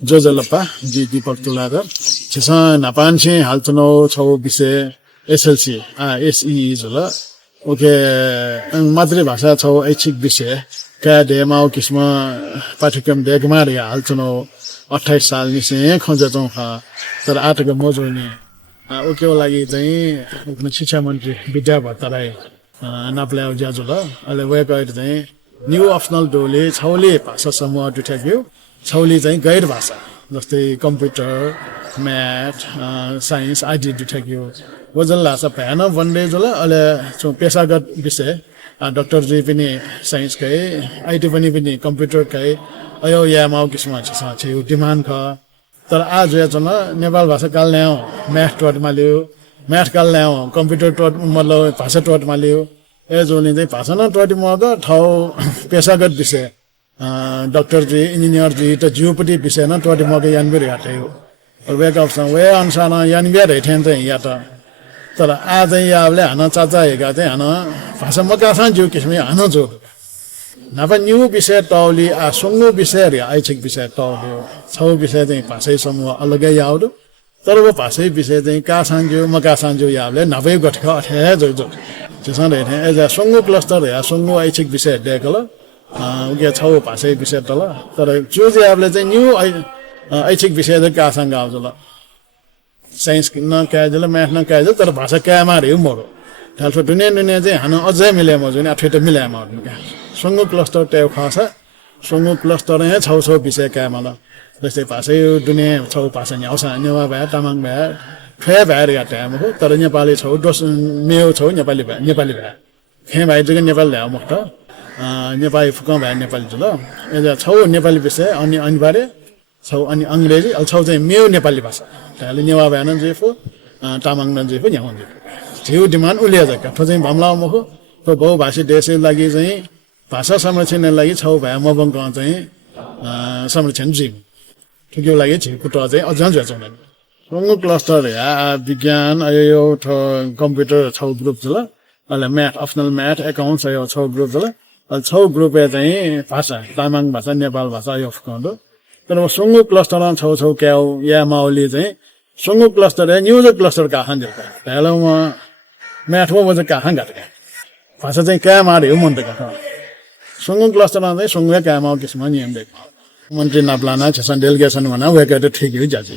जोजलप्पा जी दीपक तुलाधर छिसा नापान छे हालचनो छौ विषय एसएलसी एसई जुल ओके मातृभाषा छौ ऐच्छिक विषय का डेमाओ किस्म पाठ्यक्रम डेगमा रे हालचनो 28 साल निसे खंजचौ खा तर आटको मजोनी ओके लागि चाहिँ शिक्षा मन्त्री विद्या भट्टराई नाप्ल्याउ ज्याजुल अहिले वेकैट चाहिँ न्यू अप्सनल डोले छौले भाषा समूह दुठाक्यो छौले चाहिँ गैर भाषा जस्तै कम्प्युटर म्याथ साइन्स आदि दुठाक्यो वजन लासा भएन भन्दै जुल अहिले पेशागत विषय डाक्टर जी पनि साइन्स कै आइटी पनि कम्प्युटर कै अयो यामाउ किसिम छ यो डिमान्ड ख तर आज याचन नेपाल भाषा काल ल्याउ म्याथ टोटमा लियो म्याथ काल ल्याउ कम्प्युटर टोट मतलब भाषा टोटमा लियो ए जोले चाहिँ भाषा न टोट मगा ठाउँ पेशागत विषय डाक्टर जी इन्जिनियर जी त जियोपति विषय न टोट मगा यानबिर हाटे हो वेक अफ वे अनुसार यानबिर हेठेन चाहिँ या त तर आज याले हान चाचा हेगा चाहिँ हान भाषा मकासा जिउ किसिम हान जो नापा न्यू विषय टौली सुंगु विषय रे ऐच्छिक विषय टौल्यो छौ विषय चाहिँ भाषै समूह अलगै याउदो तर वो भाषै विषय चाहिँ कासान्जो मकासान्जो याले नभै गठख अठे जो जो त्यसमा रे एज सुंगु क्लस्टर या सुंगु ऐच्छिक विषय देखल उके छौ भाषै विषय तल तर जो याले चाहिँ न्यू ऐच्छिक विषय चाहिँ कासाङ गाउँजल साइन्स न काजल म्याथ न काजल तर भाषा कामा रे मोरो थालफो दुनिया चाहिँ हान अझै मिले मजु नि अठे त मिले म सुंगु क्लस्टर टेउ खासा सुंगु क्लस्टर यहाँ छौ विषय कामल जस्तै भाषै दुनिया छौ भाषा न्याउसा नेवा भए तामाङ भए फे भएर या टाइम हो तर नेपाली छौ दोस मेउ छौ नेपाली भए खे भाइ जग नेपाली ल्याउ मुक्त नेपाली फुक भए नेपाली जुल एजा छौ नेपाली विषय अनि अनिवार्य छौ अनि अंग्रेजी अल छौ चाहिँ मेउ नेपाली भाषा त्यसले नेवा भए न जेफो तामाङ न जेफो न्याउ जिउ डिमान्ड उलिया जका ठो चाहिँ भमला मखो तो बहुभाषी देशै लागि चाहिँ भाषा संरक्षणको लागि छौ भए मबङ चाहिँ संरक्षण जिम ठिकै लागि झिकुटो चाहिँ अझै झ्याउँदैन सुंगु क्लस्टर या विज्ञान यो कम्प्युटर छौ ग्रुप जुल अहिले म्याथ अप्सनल म्याथ एकाउन्ट्स यो छौ ग्रुप जुल छौ ग्रुप चाहिँ भाषा तामाङ भाषा नेपाल भाषा यो फुकाउँदो तर सुंगु क्लस्टर छौ क्याउ या माउली चाहिँ सुंगु क्लस्टर न्युज क्लस्टर काखान जल्का हेलोमा म्याथ हो वजन काखान गाटका भाषा चाहिँ क्या मारे हो मन त कथा सुंगु क्लस्टर चाहिँ सुंगु क्या माउ किसिम नियम देख मन्त्री नाप्लाना छसन डेलिगेसन भना वेके त ठीक हो जाजी